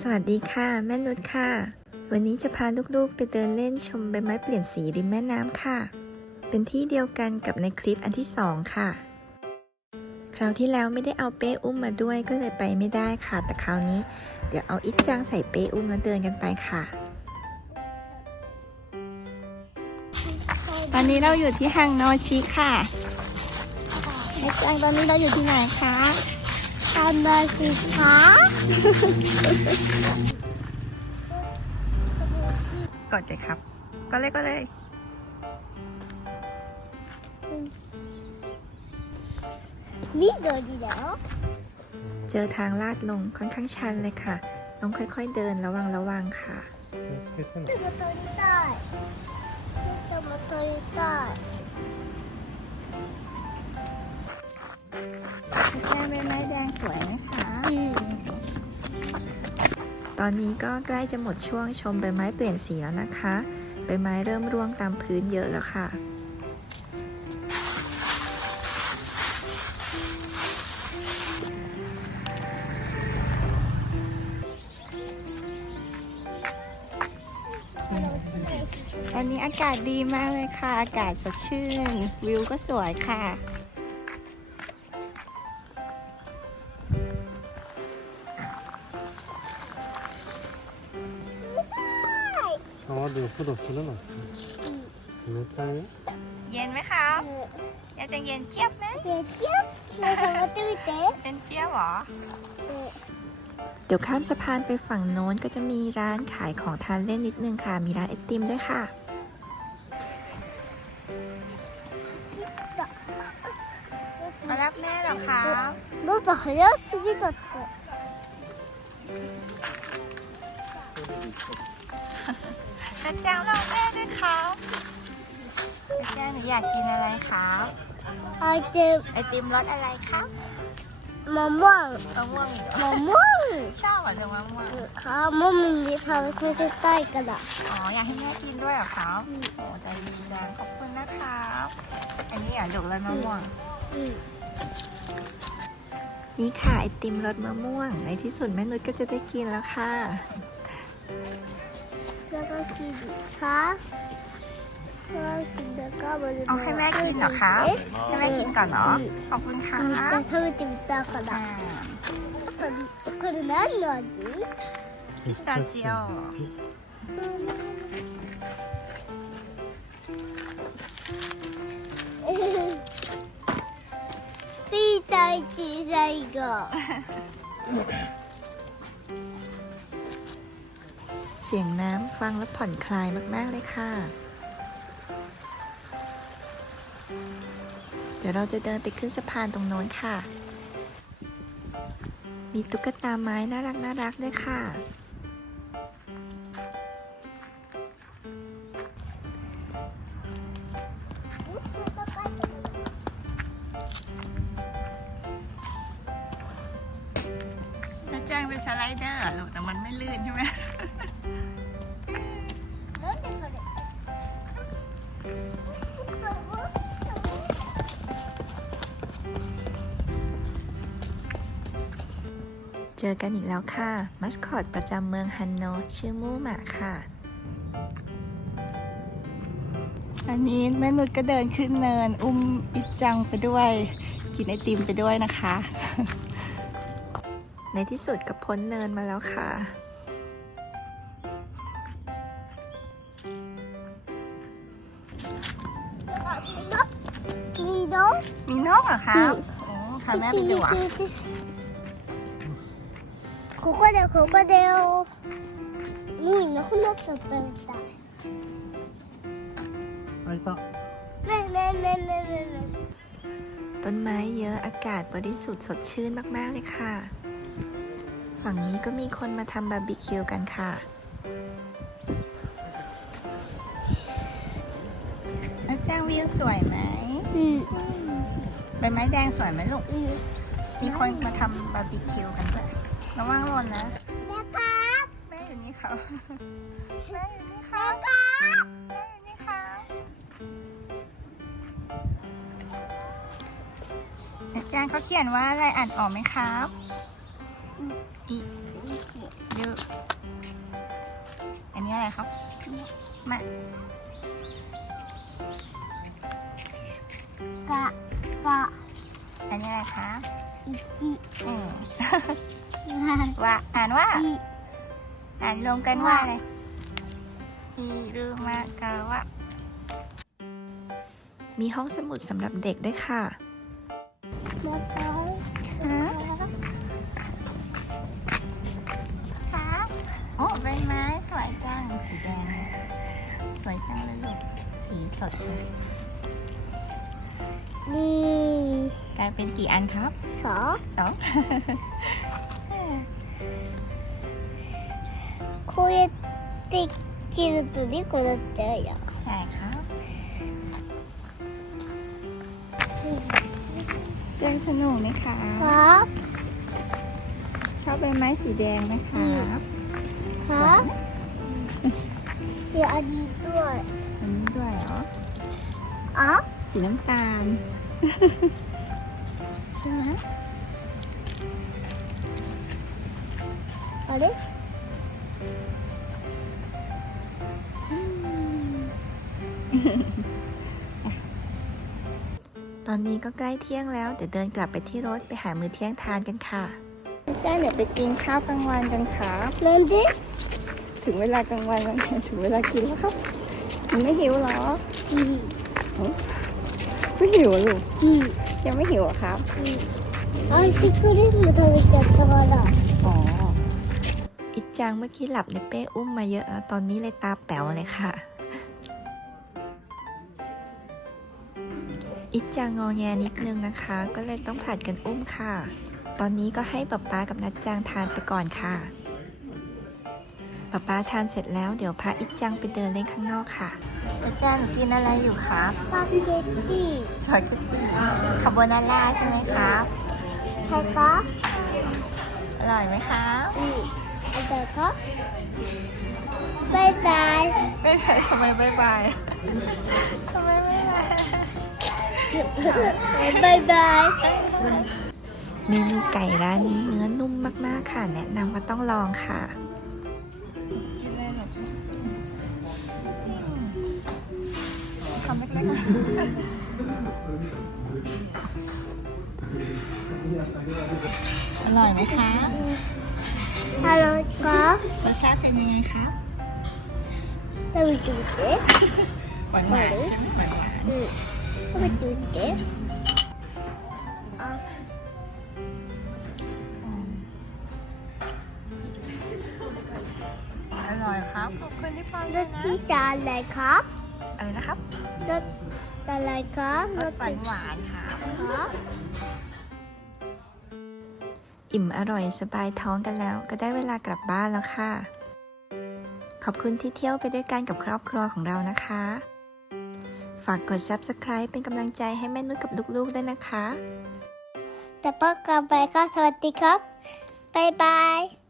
สวัสดีค่ะ แม่นุชค่ะ วันนี้จะพาลูกๆไปเดินเล่นชมใบไม้เปลี่ยนสีริมแม่น้ำค่ะ เป็นที่เดียวกันกับในคลิปอันที่สองค่ะ คราวที่แล้วไม่ได้เอาเป้อุ้มมาด้วยก็เลยไปไม่ได้ค่ะ แต่คราวนี้ เดี๋ยวเอาอิจจังใส่เป้อุ้มแล้วเดินกันไปค่ะ ตอนนี้เราอยู่ที่ฮังโนชิค่ะอิจจังตอนนี้เราอยู่ที่ไหนคะามมาสิคะกอดเลยครับกอดเลยกอดเลยเจอทางลาดลงค่อนข้างชันเลยค่ะ น้องค่อยๆเดินระวังระวังค่ะมาต้นตอมาต้นตอ แม่เป็ไม้แดงสวยไหมคะ ตอนนี้ก็ใกล้จะหมดช่วงชมใบไม้เปลี่ยนสีแล้วนะคะ ใบไม้เริ่มร่วงตามพื้นเยอะแล้วค่ะ วันนี้อากาศดีมากเลยค่ะ อากาศสดชื่น วิวก็สวยค่ะ 川でお風呂するの冷たいよ เย็นไหมครับอยากจะเย็นเจี๊ยบไหม でキュッなんか持ってみて เย็นเจี๊ยบหรอ เดี๋ยวข้ามสะพานไปฝั่งโน้นก็จะมีร้านขายของทานเล่นนิดนึงค่ะ มีร้านไอติมด้วยค่ะ มารับแม่เหรอครับ もっと早すぎたって กระจังเราแม่ด้วยครับกระจังหนูอยากกินอะไรคะไอติมไอติมรสอะไรคะมะม่วงมะม่วงมะม่วงชอบเหรอเลยมะม่วงค่ะมะม่วงมันมีพาราเซนใต้กระดาษอ๋ออยากให้แม่กินด้วยเหรอครัโอ้ใจดีจังขอบคุณนะคะอันนี้อะดกแล้วมะม่วงนี่ค่ะไอติมรสมะม่วง ในที่สุดแม่นุชก็จะได้กินแล้วค่ะ 長きりか長きりかまで เอาให้แม่กินเหรอคะ え ให้แม่กินก่อนเนาะ ขอบคุณค่ะ 食べてみたか อ่า らこれ何の味 พิสตาชิโอ ピーター小さい子 เ สียงน้ำฟังแล้วผ่อนคลายมาก ๆ เลยค่ะ เดี๋ยวเราจะเดินไปขึ้นสะพานตรงโน้นค่ะ มีตุ๊กตาไม้น่ารักน่ารักด้วยค่ะ ถ้าแจ้งเป็นสไลเดอร์ลูกแต่มันไม่ลื่นใช่ไหม เจอกันอีกแล้วค่ะ มัสคอตประจำเมืองฮันโน ชื่อมูหมาค่ะ อันนี้แม่นุชก็เดินขึ้นเนิน อุ้มอิจังไปด้วย กินไอติมไปด้วยนะคะ ในที่สุดก็พ้นเนินมาแล้วค่ะ มีน้องมีน้องเหรอคะโอ้พาแม่ไปดูอะ こだよここだよもういなくなっちゃったみたい開いためめめめめめ ต้นไม้เยอะอากาศบริสุทธิ์สดชื่นมาก ๆ เลยค่ะ ฝั่งนี้ก็มีคนมาทำบาร์บีคิวกันค่ะ อาจารย์วิวสวยไหม うん ใบไม้แดงสวยไหมลูก うん มีคนมาทำบาร์บีคิวกันด้วย ระวังหล่นนะ แม่ครับแม่อยู่นี่ครับแม่อยู่นี่ครับแม่ครับแม่อยู่นี่ครับอาจารย์เขาเขียนว่าอะไรอ่านออกไหมครับอีเยอะอันนี้อะไรครับ มากะกะอันนี้อะไรคะอีจิอืมงาน ว่าอ่านว่าอีอ่านรวมกันว่าอะไรอีรุมากาวะ มีห้องสมุดสำหรับเด็กด้วยค่ะแล้วก็ครับโอ้ใบไม้สวยจัง สีแดง สวยจังเลยลูก สีสดใช่นี่ กลายเป็นกี่อันครับ สองสอง こうやって切ると2個なっちゃうよ ใช่ครับเล่นสนุกไหมคะ ครับ ชอบใบไม้สีแดงไหมครับ ครับเสียอันนี้ด้วย อันนี้ด้วยเหรอ อ๋อ สีน้ำตาล ใช่ไหมあれ อนนี้ก็ใกล้เที่ยงแล้ว เดี๋ยวเดินกลับไปที่รถไปหามื้อเที่ยงทานกันค่ะแกล้เดี๋ยวไปกินข้าวกลางวันกันค่ะเริ่มดิถึงเวลากลางวันแล้วถึงเวลากินแล้วครับยังไม่หิวหรอไม่หิวหรอยังไม่หิวครับอ๋อซี่คกี้พาอทำจับตัวละอ๋ออิจังเมื่อกี้หลับในเป้อุ้มมาเยอะแล้วตอนนี้เลยตาแป๋วเลยค่ะ อิจจางอแงนิดนึงนะคะ ก็เลยต้องผัดกันอุ้มค่ะ ตอนนี้ก็ให้ป๊าป๊ากับนัดจางทานไปก่อนค่ะป๊าป๊าทานเสร็จแล้วเดี๋ยวพาอิจจังไปเดินเล่นข้างนอกค่ะนัดจางหนูกินอะไรอยู่ครับ ปาเกตตี้สปาเกตตี้คาโบนาร่าใช่ไหมครับใช่ก็อร่อยไหมครับอืมอร่อยรับบายบาย ไม่ใช่ทำไมบายบายทำไมไบายบายเมนูไก่ร้านนี้เนื้อนุ่มมาก ๆ ค่ะ แนะนำว่าต้องลองค่ะคำเล็กๆอร่อยไหมคะ อร่อยครับรสชาติเป็นยังไงคะเราบปดูสิหวานหวานหวานหวาน 해볼 게. 아. 알아 요, 밥. 근데 빵. 너 진짜 알아 요, 밥? 알아 요, 밥? 너 알아 요, 밥? 너 빵. 완, 밥. อิ่มอร่อยสบายท้องกันแล้วก็ได้เวลากลับบ้านแล้วค่ะ ขอบคุณที่เที่ยวไปด้วยกันกับครอบครัวของเรานะคะ ฝากกด subscribe เป็นกำลังใจให้แม่นุชกับลูกๆด้วยนะคะ แต่พบกันไปก็สวัสดีครับ บ๊ายบาย